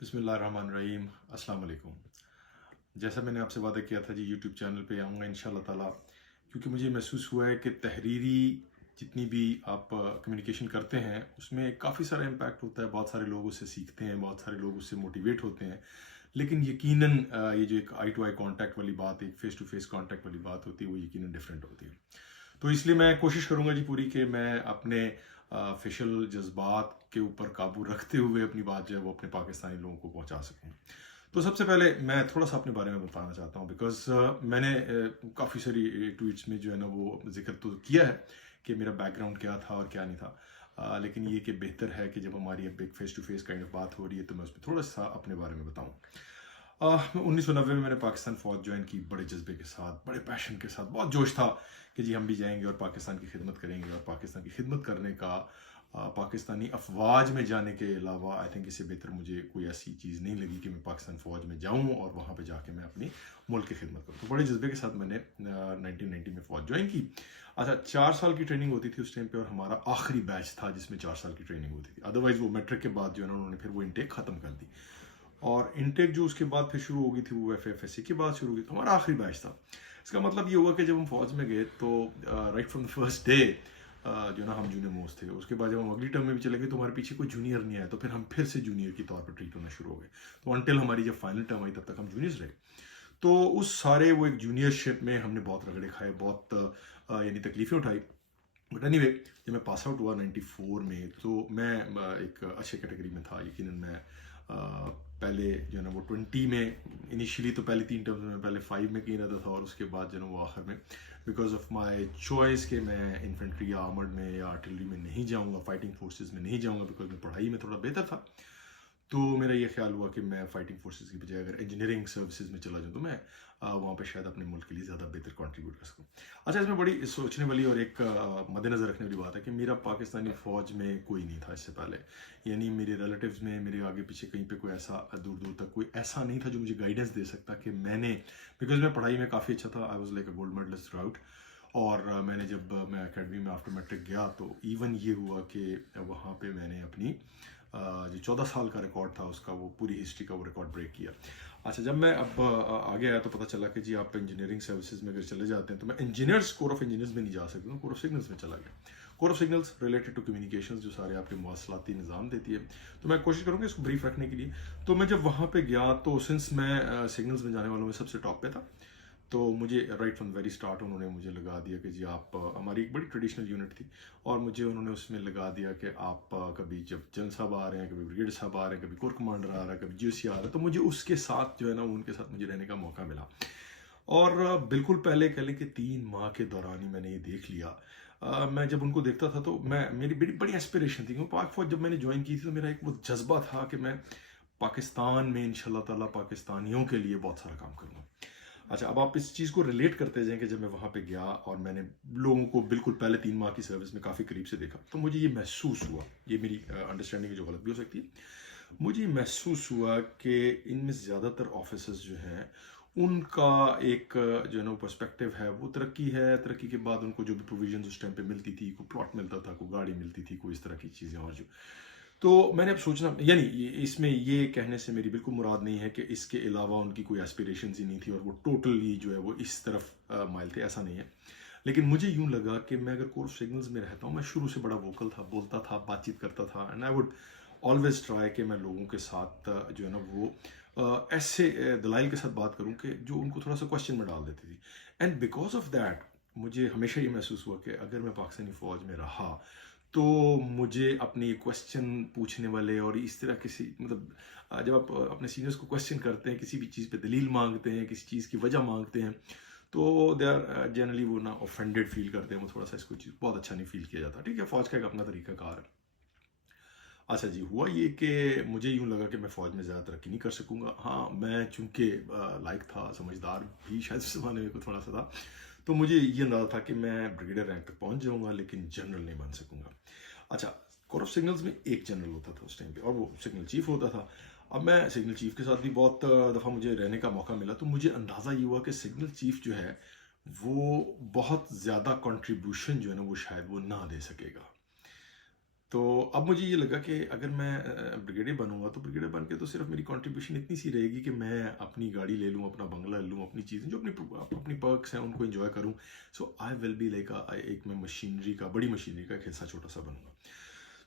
بسم اللہ الرحمن الرحیم، السلام علیکم۔ جیسا میں نے آپ سے وعدہ کیا تھا جی یوٹیوب چینل پہ آؤں گا انشاءاللہ تعالیٰ، کیونکہ مجھے محسوس ہوا ہے کہ تحریری جتنی بھی آپ کمیونیکیشن کرتے ہیں اس میں کافی سارا امپیکٹ ہوتا ہے، بہت سارے لوگ اس سے سیکھتے ہیں، بہت سارے لوگ اس سے موٹیویٹ ہوتے ہیں، لیکن یقیناً یہ جو ایک آئی ٹو آئی کانٹیکٹ والی بات، ایک فیس ٹو فیس کانٹیکٹ والی بات ہوتی ہے، وہ یقیناً ڈفرینٹ ہوتی ہے۔ تو اس لیے میں کوشش کروں گا جی پوری کہ میں اپنے فیشل جذبات کے اوپر قابو رکھتے ہوئے اپنی بات جو ہے وہ اپنے پاکستانی لوگوں کو پہنچا سکوں۔ تو سب سے پہلے میں تھوڑا سا اپنے بارے میں بتانا چاہتا ہوں، بیکاز میں نے کافی ساری ٹویٹس میں جو ہے نا وہ ذکر تو کیا ہے کہ میرا بیک گراؤنڈ کیا تھا اور کیا نہیں تھا، لیکن یہ کہ بہتر ہے کہ جب ہماری اب ایک face to face kind of بات ہو رہی ہے تو میں اس پہ تھوڑا سا اپنے بارے میں بتاؤں۔ 1990 میں نے پاکستان فوج جوائن کی، بڑے جذبے کے ساتھ، بڑے پیشن کے ساتھ، بہت جوش تھا کہ جی ہم بھی جائیں گے اور پاکستان کی خدمت کریں گے، اور پاکستان کی خدمت کرنے کا پاکستانی افواج میں جانے کے علاوہ آئی تھنک اس سے بہتر مجھے کوئی ایسی چیز نہیں لگی کہ میں پاکستان فوج میں جاؤں اور وہاں پہ جا کے میں اپنی ملک کی خدمت کروں۔ تو بڑے جذبے کے ساتھ میں نے 1990 میں فوج جوائن کی۔ اچھا، 4 سال کی ٹریننگ ہوتی تھی اس ٹائم پہ، اور ہمارا آخری بیچ تھا جس میں 4 سال کی ٹریننگ ہوتی تھی، ادروائز وہ میٹرک کے بعد جو ہے نا انہوں نے پھر وہ انٹیک ختم کر دی، اور انٹیک جو اس کے بعد پھر شروع ہو گئی تھی وہ ایف ایف ایس سی کے بعد شروع ہوئی، تو ہمارا آخری بیچ تھا۔ اس کا مطلب یہ ہوا کہ جب ہم فوج میں گئے تو right from the first day جو نا ہم جونیئر موسٹ تھے۔ اس کے بعد جب ہم اگلی ٹرم میں بھی چلے گئے تو ہمارے پیچھے کوئی جونیئر نہیں آیا، تو پھر ہم پھر سے جونیئر کے طور پر ٹریٹ ہونا شروع ہو گئے، تو انٹل ہماری جب فائنل ٹرم آئی تب تک ہم جونیئرز رہے۔ تو اس سارے وہ ایک جونیئر شپ میں ہم نے بہت رگڑے کھائے، بہت یعنی تکلیفیں اٹھائی، بٹ اینی وے جب میں پاس آؤٹ ہوا 94 میں تو میں ایک اچھے کیٹیگری میں تھا۔ یقیناً میں پہلے جو ہے نا وہ 20 میں انیشیلی تو پہلے 3 ٹرمز میں پہلے 5 میں کہیں رہتا تھا، اور اس کے بعد جو ہے نا وہ آخر میں بیکاز آف مائی چوائس کہ میں انفینٹری یا آرمرڈ میں یا آرٹلری میں نہیں جاؤں گا، فائٹنگ فورسز میں نہیں جاؤں گا، بیکاز میں پڑھائی میں تھوڑا بہتر تھا، تو میرا یہ خیال ہوا کہ میں فائٹنگ فورسز کی بجائے اگر انجینئرنگ سروسز میں چلا جاؤں تو میں وہاں پہ شاید اپنے ملک کے لیے زیادہ بہتر کنٹریبیوٹ کر سکوں۔ اچھا، اس میں بڑی سوچنے والی اور ایک مد نظر رکھنے والی بات ہے کہ میرا پاکستانی فوج میں کوئی نہیں تھا اس سے پہلے، یعنی میرے ریلیٹیوز میں، میرے آگے پیچھے کہیں پہ کوئی ایسا دور دور تک کوئی ایسا نہیں تھا جو مجھے گائیڈنس دے سکتا کہ میں نے، بیکاز میں پڑھائی میں کافی اچھا تھا، I was like a gold medalist throughout, اور میں نے جب میں اکیڈمی میں آفٹر میٹرک گیا تو ایون یہ ہوا کہ وہاں پہ میں نے اپنی جو 14 سال کا ریکارڈ تھا اس کا، وہ پوری ہسٹری کا وہ ریکارڈ بریک کیا۔ اچھا، جب میں اب آگے آیا تو پتہ چلا کہ جی آپ انجینئرنگ سروسز میں اگر چلے جاتے ہیں تو میں انجینئرس کور آف انجینئرز میں نہیں جا سکتا ہوں، کور آف سگنلز میں چلا گیا۔ Corps of signals related to communications جو سارے آپ کے مواصلاتی نظام دیتی ہے، تو میں کوشش کروں گا اس کو بریف رکھنے کے لیے۔ تو میں جب وہاں پہ گیا تو سنس میں سگنلز میں جانے والوں میں سب سے ٹاپ پہ تھا، تو مجھے رائٹ فرام ویری اسٹارٹ انہوں نے مجھے لگا دیا کہ جی آپ، ہماری ایک بڑی ٹریڈیشنل یونٹ تھی، اور مجھے انہوں نے اس میں لگا دیا کہ آپ کبھی جب جنرل صاحب آ رہے ہیں، کبھی بریگیڈ صاحب آ رہے ہیں، کبھی کور کمانڈر آ رہا ہے، کبھی جی او سی آ رہا ہے، تو مجھے اس کے ساتھ جو ہے نا ان کے ساتھ مجھے رہنے کا موقع ملا، اور بالکل پہلے کہہ لیں کہ 3 ماہ کے دوران ہی میں نے یہ دیکھ لیا، میں جب ان کو دیکھتا تھا تو میری بڑی ایسپریشن تھی، کیونکہ پاک فوج جب میں نے جوائن کی تھی تو میرا ایک وہ جذبہ تھا کہ میں پاکستان میں انشاءاللہ تعالیٰ پاکستانیوں کے لیے بہت سارا کام کروں گا۔ اچھا، اب آپ اس چیز کو ریلیٹ کرتے جائیں کہ جب میں وہاں پہ گیا اور میں نے لوگوں کو بالکل پہلے 3 ماہ کی سروس میں کافی قریب سے دیکھا، تو مجھے یہ محسوس ہوا، یہ میری انڈرسٹینڈنگ جو غلط بھی ہو سکتی ہے، مجھے یہ محسوس ہوا کہ ان میں زیادہ تر آفیسرز جو ہیں ان کا ایک جو ہے نا پرسپیکٹیو ہے وہ ترقی ہے، ترقی کے بعد ان کو جو بھی پروویژنز اس ٹائم پہ ملتی تھی، کوئی پلاٹ ملتا تھا، کوئی گاڑی ملتی تھی، کوئی اس طرح کی چیزیں، اور جو تو میں نے اب سوچنا، یعنی اس میں یہ کہنے سے میری بالکل مراد نہیں ہے کہ اس کے علاوہ ان کی کوئی ایسپیریشنز ہی نہیں تھی اور وہ ٹوٹلی جو ہے وہ اس طرف مائل تھے، ایسا نہیں ہے، لیکن مجھے یوں لگا کہ میں اگر کور سگنلز میں رہتا ہوں، میں شروع سے بڑا ووکل تھا، بولتا تھا، بات چیت کرتا تھا، and I would always try کہ میں لوگوں کے ساتھ جو ہے نا وہ ایسے دلائل کے ساتھ بات کروں کہ جو ان کو تھوڑا سا کوشچن میں ڈال دیتی تھی، اینڈ بیکاز آف دیٹ مجھے ہمیشہ یہ محسوس ہوا کہ اگر میں پاکستانی فوج میں رہا تو مجھے اپنے کویسچن پوچھنے والے اور اس طرح کسی مطلب جب آپ اپنے سینئرس کو کویسچن کرتے ہیں، کسی بھی چیز پہ دلیل مانگتے ہیں، کسی چیز کی وجہ مانگتے ہیں، تو دے آر جنرلی وہ نا اوفینڈیڈ فیل کرتے ہیں، وہ تھوڑا سا اس کو چیز بہت اچھا نہیں فیل کیا جاتا، ٹھیک ہے، فوج کا ایک اپنا طریقہ کار ہے۔ اچھا جی، ہوا یہ کہ مجھے یوں لگا کہ میں فوج میں زیادہ ترقی نہیں کر سکوں گا، ہاں میں چونکہ لائق تھا، سمجھدار بھی شاید اس زمانے میں تھوڑا سا تھا، تو مجھے یہ اندازہ تھا کہ میں بریگیڈیئر رینک تک پہنچ جاؤں گا لیکن جنرل نہیں بن سکوں گا۔ اچھا، کور آف سگنلز میں ایک جنرل ہوتا تھا اس ٹائم پہ، اور وہ سگنل چیف ہوتا تھا۔ اب میں سگنل چیف کے ساتھ بھی بہت دفعہ مجھے رہنے کا موقع ملا، تو مجھے اندازہ یہ ہوا کہ سگنل چیف جو ہے وہ بہت زیادہ کنٹریبیوشن جو ہے نا وہ شاید وہ نہ دے سکے گا۔ تو اب مجھے یہ لگا کہ اگر میں بریگیڈیئر بنوں گا تو بریگیڈیئر بن کے تو صرف میری کنٹریبیوشن اتنی سی رہے گی کہ میں اپنی گاڑی لے لوں، اپنا بنگلہ لے لوں، اپنی چیزیں جو اپنی پرکس ہیں ان کو انجوائے کروں. سو آئی ول بی لائک ایک میں مشینری کا، بڑی مشینری کا ایک حصہ چھوٹا سا بنوں گا.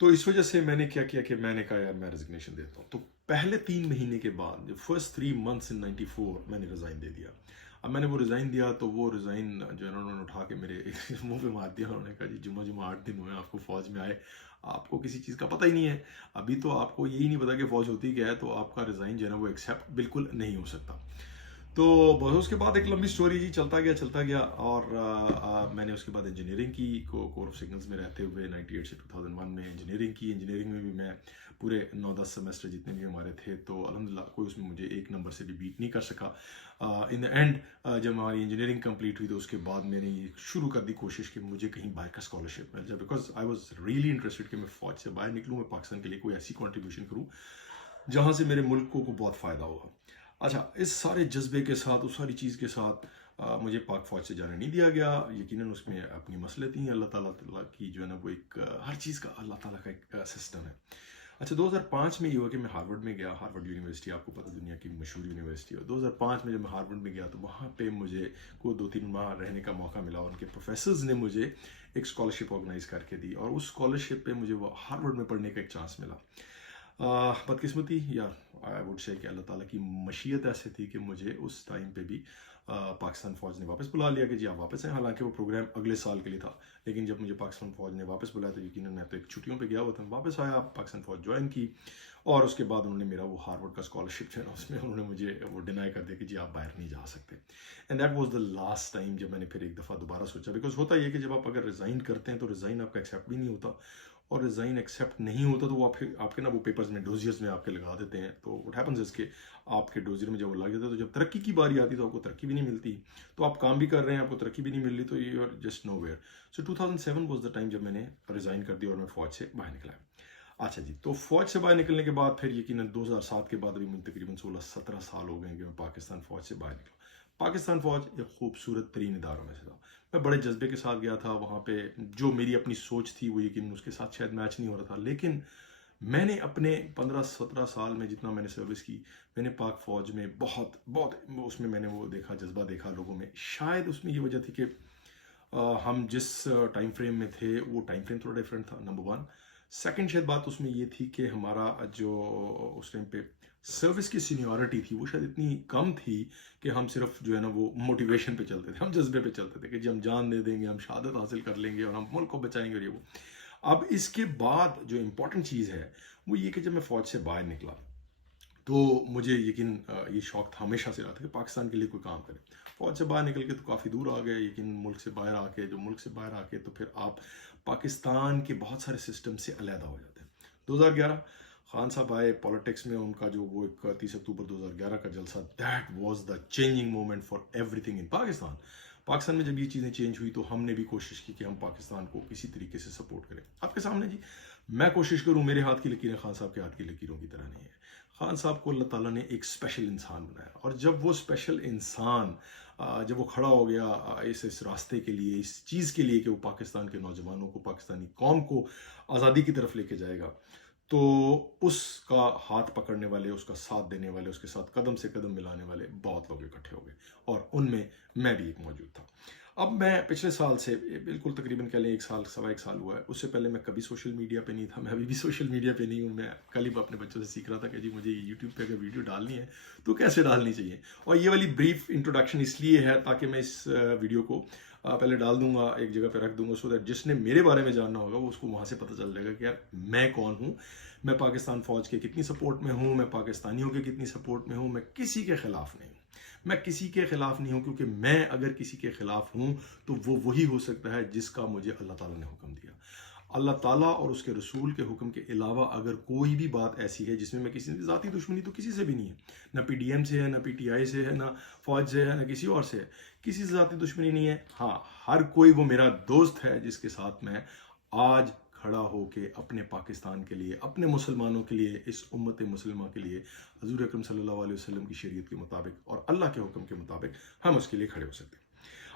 تو اس وجہ سے میں نے کیا کیا کہ میں نے کہا یار میں ریزگنیشن دیتا ہوں. تو پہلے 3 مہینے کے بعد فرسٹ 3 months in 94 میں نے ریزائن دے دیا. اب میں نے وہ ریزائن دیا تو وہ ریزائن جو ہے انہوں نے اٹھا کے میرے منہ پہ مار دیا. انہوں نے کہا جی جمعہ 8 دن ہوئے آپ کو فوج میں آئے، آپ کو کسی چیز کا پتہ ہی نہیں ہے، ابھی تو آپ کو یہی نہیں پتا کہ فوج ہوتی کیا ہے، تو آپ کا ریزائن جو ہے نا وہ ایکسیپٹ بالکل نہیں ہو سکتا. تو بس اس کے بعد ایک لمبی سٹوری جی، چلتا گیا اور میں نے اس کے بعد انجینئرنگ کی، کور آف سگنلز میں رہتے ہوئے 98 سے 2001 میں انجینئرنگ کی. انجینئرنگ میں بھی میں پورے 9-10 سیمسٹر جتنے بھی ہمارے تھے تو الحمدللہ کوئی اس میں مجھے 1 نمبر سے بھی بیٹ نہیں کر سکا. ان دا اینڈ جب ہماری انجینئرنگ کمپلیٹ ہوئی تو اس کے بعد میں نے شروع کر دی کوشش کہ مجھے کہیں باہر کا اسکالرشپ مل جائے، because I was really interested کہ میں فوج سے باہر نکلوں، میں پاکستان کے لیے کوئی ایسی کنٹریبیوشن کروں جہاں سے میرے ملک کو بہت فائدہ ہوگا. اچھا، اس سارے جذبے کے ساتھ، اس ساری چیز کے ساتھ مجھے پاک فوج سے جانے نہیں دیا گیا. یقیناً اس میں اپنی مسئلے تھیں. اللہ تعالیٰ کی جو ہے نا وہ ایک ہر چیز کا اللہ تعالیٰ کا ایک سسٹم ہے. اچھا، 2005 میں یہ ہوا کہ میں ہارورڈ میں گیا. ہارورڈ یونیورسٹی آپ کو پتہ دنیا کی مشہور یونیورسٹی ہے. 2005 میں جب میں ہارورڈ میں گیا تو وہاں پہ مجھے کو 2-3 ماہ رہنے کا موقع ملا. ان کے پروفیسرز نے مجھے ایک اسکالرشپ آرگنائز کر کے دی اور اس اسکالرشپ پہ مجھے وہ ہارورڈ میں پڑھنے کا ایک چانس ملا. بدقسمتی یا آئی ووڈ سے کہ اللہ تعالیٰ کی مشیت ایسے تھی کہ مجھے اس ٹائم پہ بھی پاکستان فوج نے واپس بلا لیا کہ جی آپ واپس ہیں. حالانکہ وہ پروگرام اگلے سال کے لیے تھا، لیکن جب مجھے پاکستان فوج نے واپس بلایا تو یقیناً میں تو ایک چھٹیوں پہ گیا ہوا تھا، واپس آیا، پاکستان فوج جوائن کی اور اس کے بعد انہوں نے میرا وہ ہارورڈ کا اسکالرشپ جو ہے نا اس میں انہوں نے مجھے وہ ڈینائی کر دیا کہ جی آپ باہر نہیں جا سکتے. And that was the last time جب میں نے پھر ایک دفعہ دوبارہ سوچا، بیکاز ہوتا یہ کہ جب آپ اگر ریزائن کرتے ہیں تو ریزائن آپ کا ایکسیپٹ بھی نہیں ہوتا، اور ریزائن ایکسیپٹ نہیں ہوتا تو وہ آپ کے نا وہ پیپرز میں ڈوزیئرز میں آپ کے لگا دیتے ہیں. تو وٹ ہیپنز از کہ آپ کے ڈوزیئر میں جب وہ لگ جاتا ہے تو جب ترقی کی باری آتی تو آپ کو ترقی بھی نہیں ملتی، تو آپ کام بھی کر رہے ہیں آپ کو ترقی بھی نہیں مل رہی، تو you are just nowhere. So 2007 was the time جب میں نے ریزائن کر دیا اور میں فوج سے باہر نکلا. اچھا جی، تو فوج سے باہر نکلنے کے بعد پھر یقیناً 2007 کے بعد ابھی مجھے تقریباً 16-17 سال ہو گئے ہیں کہ میں پاکستان فوج سے باہر نکلا. پاکستان فوج ایک خوبصورت ترین اداروں میں سے تھا. میں بڑے جذبے کے ساتھ گیا تھا وہاں پہ. جو میری اپنی سوچ تھی وہ یقیناً اس کے ساتھ شاید میچ نہیں ہو رہا تھا، لیکن میں نے اپنے 15-17 سال میں جتنا میں نے سروس کی، میں نے پاک فوج میں بہت اس میں نے وہ دیکھا، جذبہ دیکھا لوگوں میں. شاید اس میں یہ وجہ تھی کہ ہم جس ٹائم فریم میں تھے وہ ٹائم فریم تھوڑا ڈیفرنٹ تھا، نمبر 1. سیکنڈ شاید بات اس میں یہ تھی کہ ہمارا جو اس ٹائم پہ سروس کی سینیورٹی تھی وہ شاید اتنی کم تھی کہ ہم صرف جو ہے نا وہ موٹیویشن پہ چلتے تھے، ہم جذبے پہ چلتے تھے کہ جی ہم جان دے دیں گے، ہم شہادت حاصل کر لیں گے اور ہم ملک کو بچائیں گے اور یہ وہ. اب اس کے بعد جو امپورٹنٹ چیز ہے وہ یہ کہ جب میں فوج سے باہر نکلا تو مجھے یقین یہ شوق تھا ہمیشہ سے رہا تھا کہ پاکستان کے لیے کوئی کام کرے. فوج سے باہر نکل کے تو کافی دور آ گئے، لیکن ملک سے باہر آ کے تو پھر آپ پاکستان کے بہت سارے سسٹم سے علیحدہ ہو جاتے ہیں. 2011 خان صاحب آئے پالیٹکس میں، ان کا جو وہ 31 اکتوبر 2011 کا جلسہ، that was the changing moment for every thing in Pakistan. Pakistan میں جب یہ چیزیں چینج ہوئی تو ہم نے بھی کوشش کی کہ ہم پاکستان کو کسی طریقے سے سپورٹ کریں. آپ کے سامنے جی میں کوشش کروں، میرے ہاتھ کی لکیریں خان صاحب کے ہاتھ کی لکیروں کی طرح نہیں ہے. خان صاحب کو اللہ تعالیٰ نے ایک اسپیشل انسان بنایا، اور جب وہ اسپیشل انسان جب وہ کھڑا ہو گیا اس راستے کے لیے، اس چیز کے لیے کہ وہ پاکستان کے نوجوانوں کو، پاکستانی قوم کو آزادی کی طرف لے کے جائے گا، تو اس کا ہاتھ پکڑنے والے، اس کا ساتھ دینے والے، اس کے ساتھ قدم سے قدم ملانے والے بہت لوگ اکٹھے ہو گئے، اور ان میں میں بھی ایک موجود تھا. اب میں پچھلے سال سے بالکل تقریباً کہہ لیں 1 سال، 1.25 سال ہوا ہے، اس سے پہلے میں کبھی سوشل میڈیا پہ نہیں تھا. میں ابھی بھی سوشل میڈیا پہ نہیں ہوں. میں کل ہی اپنے بچوں سے سیکھ رہا تھا کہ جی مجھے یوٹیوب پہ اگر ویڈیو ڈالنی ہے تو کیسے ڈالنی چاہیے. اور یہ والی بریف انٹروڈکشن اس لیے ہے تاکہ میں اس ویڈیو کو پہلے ڈال دوں گا، ایک جگہ پہ رکھ دوں گا، سو دیٹ جس نے میرے بارے میں جاننا ہوگا وہ اس کو وہاں سے پتہ چل جائے گا کہ یار میں کون ہوں، میں پاکستان فوج کے کتنی سپورٹ میں ہوں، میں پاکستانیوں کے کتنی سپورٹ میں ہوں، میں کسی کے خلاف نہیں ہوں. میں کسی کے خلاف نہیں ہوں، کیونکہ میں اگر کسی کے خلاف ہوں تو وہ وہی ہو سکتا ہے جس کا مجھے اللہ تعالیٰ نے حکم دیا. اللہ تعالیٰ اور اس کے رسول کے حکم کے علاوہ اگر کوئی بھی بات ایسی ہے جس میں میں کسی ذاتی دشمنی تو کسی سے بھی نہیں ہے، نہ پی ڈی ایم سے ہے، نہ پی ٹی آئی سے ہے، نہ فوج سے ہے، نہ کسی اور سے ہے، کسی سے ذاتی دشمنی نہیں ہے. ہاں، ہر کوئی وہ میرا دوست ہے جس کے ساتھ میں آج کھڑا ہو کے اپنے پاکستان کے لیے، اپنے مسلمانوں کے لیے، اس امت مسلمہ کے لیے حضور اکرم صلی اللہ علیہ وسلم کی شریعت کے مطابق اور اللہ کے حکم کے مطابق ہم اس کے لیے کھڑے ہو سکتے ہیں.